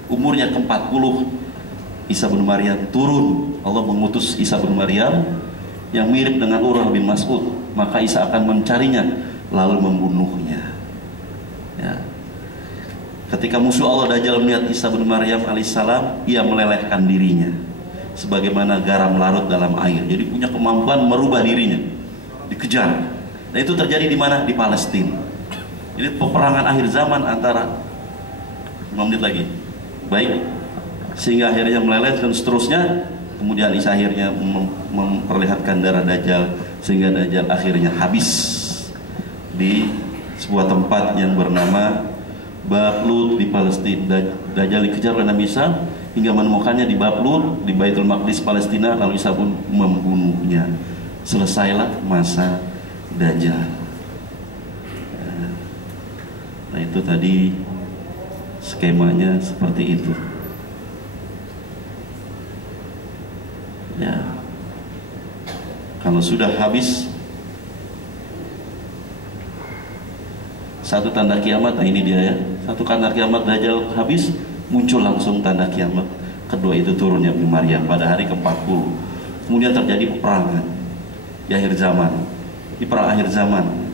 umurnya ke-40, Isa bin Maryam turun. Allah mengutus Isa bin Maryam yang mirip dengan Urwah bin Mas'ud. Maka Isa akan mencarinya lalu membunuhnya. Ya. Ketika musuh Allah Dajjal melihat Isa bin Maryam alaihissalam, ia melelehkan dirinya sebagaimana garam larut dalam air. Jadi punya kemampuan merubah dirinya, dikejar. Dan itu terjadi di mana? Di Palestina. Jadi peperangan akhir zaman antara 5 menit lagi. Baik. Sehingga akhirnya meleleh dan seterusnya. Kemudian Isa akhirnya memperlihatkan darah Dajjal sehingga Dajjal akhirnya habis di sebuah tempat yang bernama Bab Lut di Palestina. Dajjal dikejar oleh Nabi Isa hingga menemukannya di Bab Lut di Baitul Maqdis Palestina, lalu Isa pun membunuhnya. Selesailah masa Dajjal. Nah, itu tadi skemanya seperti itu. Ya, kalau sudah habis satu tanda kiamat, nah ini dia ya, satu tanda kiamat Dajjal habis, muncul langsung tanda kiamat kedua, itu turunnya Ibnu Maryam pada hari ke-40. Kemudian terjadi peperangan di akhir zaman, di perang akhir zaman.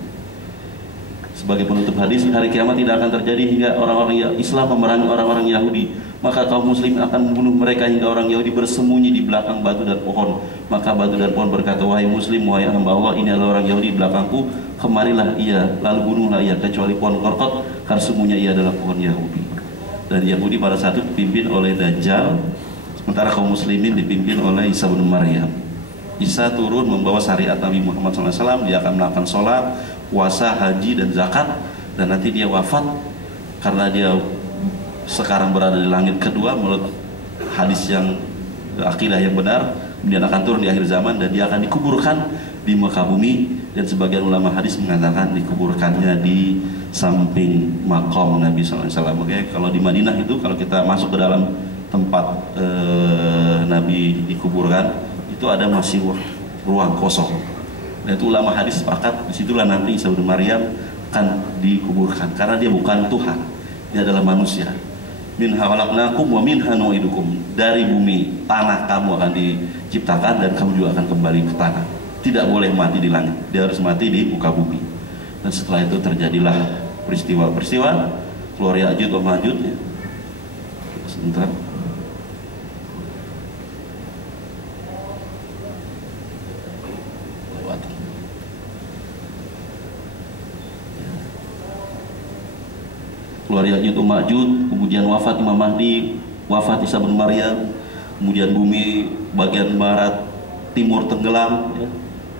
Sebagai penutup hadis, hari kiamat tidak akan terjadi hingga orang-orang Islam memerangi orang-orang Yahudi. Maka kaum muslim akan membunuh mereka hingga orang Yahudi bersembunyi di belakang batu dan pohon. Maka batu dan pohon berkata, wahai muslim, wahai hamba Allah, ini adalah orang Yahudi di belakangku, kemarilah ia, lalu bunuhlah ia, kecuali pohon korkot, karena sungguhnya ia adalah pohon Yahudi. Dan Yahudi pada saat itu dipimpin oleh Dajjal, sementara kaum muslimin dipimpin oleh Isa bin Maryam. Isa turun membawa syariat Nabi Muhammad SAW, dia akan melakukan sholat, puasa, haji, dan zakat, dan nanti dia wafat karena dia sekarang berada di langit kedua menurut hadis yang akidah yang benar. Kemudian akan turun di akhir zaman dan dia akan dikuburkan di muka bumi, dan sebagian ulama hadis mengatakan dikuburkannya di samping makom Nabi SAW. Oke, kalau di Madinah itu kalau kita masuk ke dalam tempat Nabi dikuburkan itu ada masih ruang kosong. Dan itu ulama hadis sepakat disitulah nanti Isa bin Maryam akan dikuburkan karena dia bukan Tuhan, dia adalah manusia. Minha khalaqnakum wa minha nu'idukum. Dari bumi, tanah kamu akan diciptakan dan kamu juga akan kembali ke tanah. Tidak boleh mati di langit, dia harus mati di muka bumi. Dan setelah itu terjadilah peristiwa-peristiwa keluar Ya'juj wa Ma'juj ya. Sebentar. Keluar Ya'juj wa Ma'juj, kemudian wafat Imam Mahdi, wafat Isa bin Maryam, kemudian bumi bagian barat timur tenggelam ya.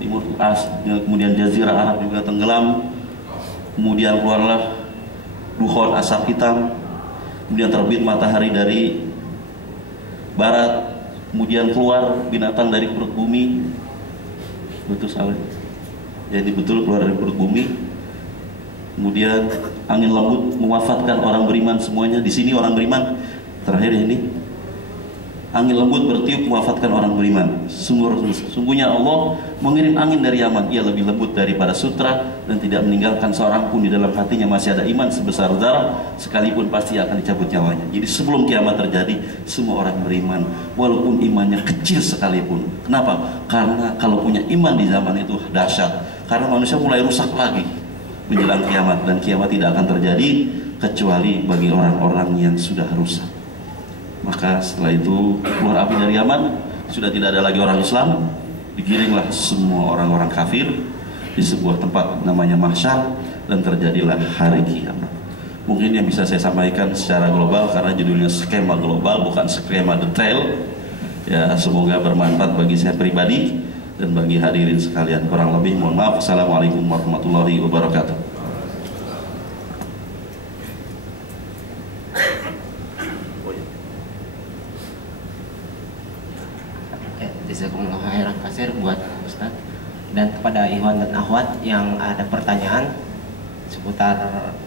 Kemudian Jazirah Arab juga tenggelam, kemudian keluarlah dukhon asap hitam, kemudian terbit matahari dari barat, kemudian keluar binatang dari perut bumi, betul salah, jadi betul keluar dari perut bumi, kemudian angin lembut mewafatkan orang beriman semuanya. Di sini orang beriman terakhir ini Angin lembut bertiup mewafatkan orang beriman. Sungguhnya Allah mengirim angin dari Yaman. Ia lebih lembut daripada sutra dan tidak meninggalkan seorang pun di dalam hatinya masih ada iman sebesar zarah, sekalipun pasti akan dicabut nyawanya. Jadi sebelum kiamat terjadi, semua orang beriman walaupun imannya kecil sekalipun. Kenapa? Karena kalau punya iman di zaman itu dahsyat. Karena manusia mulai rusak lagi menjelang kiamat, dan kiamat tidak akan terjadi kecuali bagi orang-orang yang sudah rusak. Maka setelah itu keluar api dari Yaman, sudah tidak ada lagi orang Islam, digiringlah semua orang-orang kafir di sebuah tempat namanya mahsyar, dan terjadilah hari kiamat. Mungkin yang bisa saya sampaikan secara global karena judulnya skema global bukan skema detail. Ya, semoga bermanfaat bagi saya pribadi dan bagi hadirin sekalian. Kurang lebih mohon maaf. Assalamualaikum warahmatullahi wabarakatuh. Jazakumullah khairan katsir buat Ustaz. Dan kepada ikhwan dan akhwat yang ada pertanyaan seputar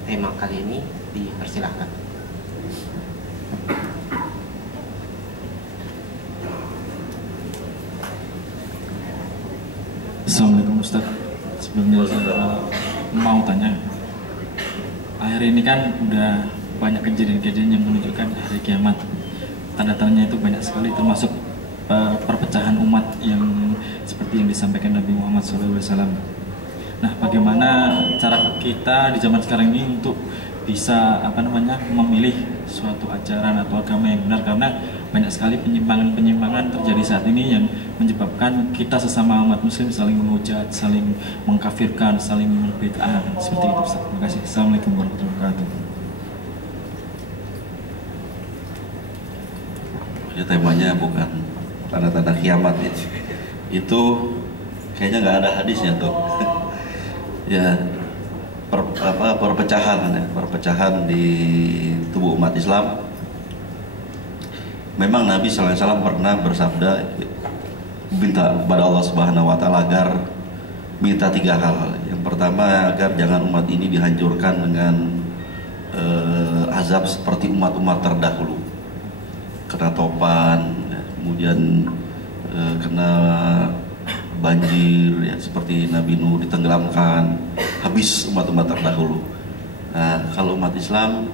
tema kali ini, dipersilahkan. Assalamualaikum Ustaz. Sebelumnya saya mau tanya, akhir ini kan udah banyak kejadian-kejadian yang menunjukkan hari kiamat. Tanda-tandanya itu banyak sekali, termasuk perpecahan umat yang seperti yang disampaikan Nabi Muhammad SAW. Nah, bagaimana cara kita di zaman sekarang ini untuk bisa memilih suatu ajaran atau agama yang benar, karena banyak sekali penyimpangan-penyimpangan terjadi saat ini yang menyebabkan kita sesama umat muslim saling menghujat, saling mengkafirkan, saling berbid'ah, seperti itu Ustaz. Terima kasih. Assalamualaikum warahmatullahi wabarakatuh. Jadi temanya bukan tanda-tanda kiamat ya. Itu kayaknya nggak ada hadisnya tuh. Ya, perpecahan di tubuh umat Islam. Memang Nabi SAW pernah bersabda, minta kepada Allah Subhanahu Wa Taala agar minta 3 hal. Yang pertama, agar jangan umat ini dihancurkan dengan azab seperti umat-umat terdahulu, kena topan, kemudian kena banjir ya, seperti Nabi Nuh ditenggelamkan, habis umat-umat terdahulu. Nah, kalau umat Islam,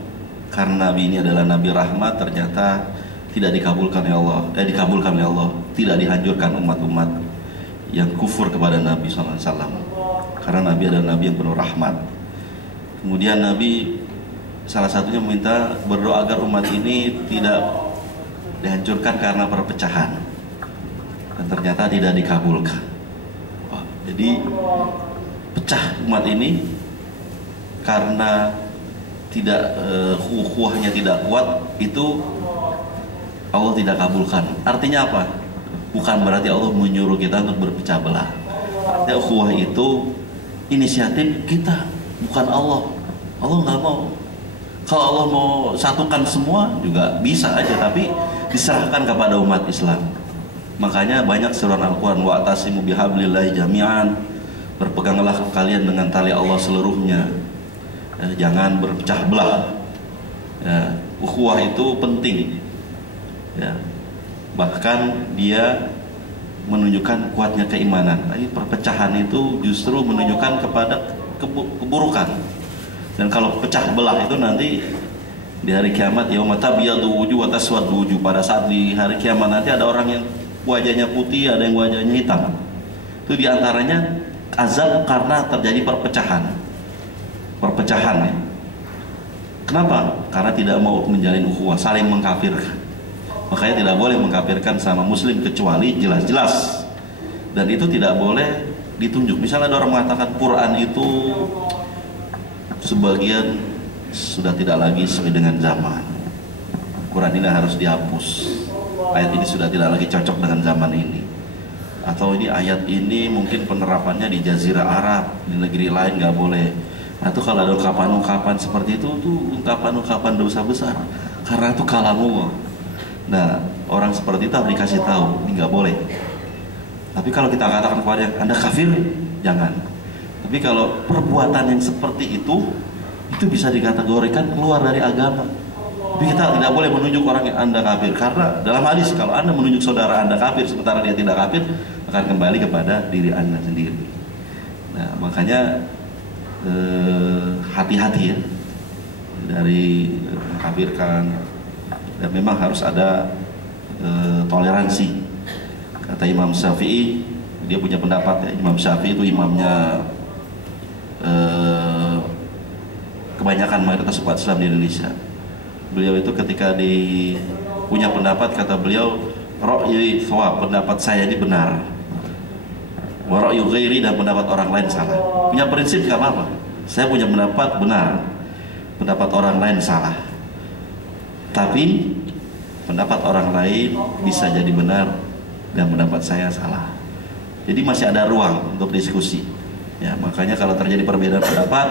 karena Nabi ini adalah Nabi rahmat, ternyata tidak dikabulkan oleh Allah, dikabulkan oleh Allah, tidak dihancurkan umat-umat yang kufur kepada Nabi SAW, karena Nabi adalah Nabi yang penuh rahmat. Kemudian Nabi salah satunya meminta berdoa agar umat ini tidak dihancurkan karena perpecahan, dan ternyata tidak dikabulkan. Jadi pecah umat ini karena tidak ukhuwahnya tidak kuat, itu Allah tidak kabulkan. Artinya apa? Bukan berarti Allah menyuruh kita untuk berpecah belah. Artinya ukhuwah itu inisiatif kita, bukan Allah. Allah nggak mau. Kalau Allah mau satukan semua juga bisa aja, tapi diserahkan kepada umat Islam. Makanya banyak seruan Al-Quran, wa'tasimu bihablillahi jami'an, berpeganglah kalian dengan tali Allah seluruhnya, jangan berpecah belah. Ukhuwah itu penting ya. Bahkan dia menunjukkan kuatnya keimanan. Tapi perpecahan itu justru menunjukkan kepada keburukan. Dan kalau pecah belah itu nanti di hari kiamat, yauma tabyadu wujuh wa taswaddu wujuh, pada saat di hari kiamat nanti ada orang yang wajahnya putih, ada yang wajahnya hitam. Itu diantaranya azab karena terjadi perpecahan ya. Kenapa? Karena tidak mau menjalin ukhuwah, saling mengkafirkan. Makanya tidak boleh mengkafirkan sama muslim kecuali jelas-jelas, dan itu tidak boleh ditunjuk. Misalnya ada orang mengatakan Quran itu sebagian sudah tidak lagi sesuai dengan zaman, Quran ini harus dihapus, ayat ini sudah tidak lagi cocok dengan zaman ini, atau ini ayat ini mungkin penerapannya di Jazirah Arab, di negeri lain nggak boleh. Atau kalau ada ungkapan-ungkapan seperti itu, tuh ungkapan-ungkapan dosa besar, karena itu kalamullah. Nah, orang seperti itu harus dikasih tahu, ini nggak boleh. Tapi kalau kita katakan kepada Anda kafir, jangan. Tapi kalau perbuatan yang seperti itu bisa dikategorikan keluar dari agama. Tapi kita tidak boleh menunjuk orang yang Anda kafir, karena dalam hadis kalau Anda menunjuk saudara Anda kafir sementara dia tidak kafir, akan kembali kepada diri Anda sendiri. Nah, makanya hati-hati ya dari mengkafirkan, dan memang harus ada toleransi. Kata Imam Syafi'i, dia punya pendapat ya, Imam Syafi'i itu imamnya kebanyakan mayoritas umat Islam di Indonesia. Beliau itu ketika punya pendapat, kata beliau, ra'yi shawab, pendapat saya ini benar, wa ra'yu ghairi, dan pendapat orang lain salah. Punya prinsip gak apa-apa, saya punya pendapat benar, pendapat orang lain salah, tapi pendapat orang lain bisa jadi benar dan pendapat saya salah. Jadi masih ada ruang untuk diskusi ya. Makanya kalau terjadi perbedaan pendapat,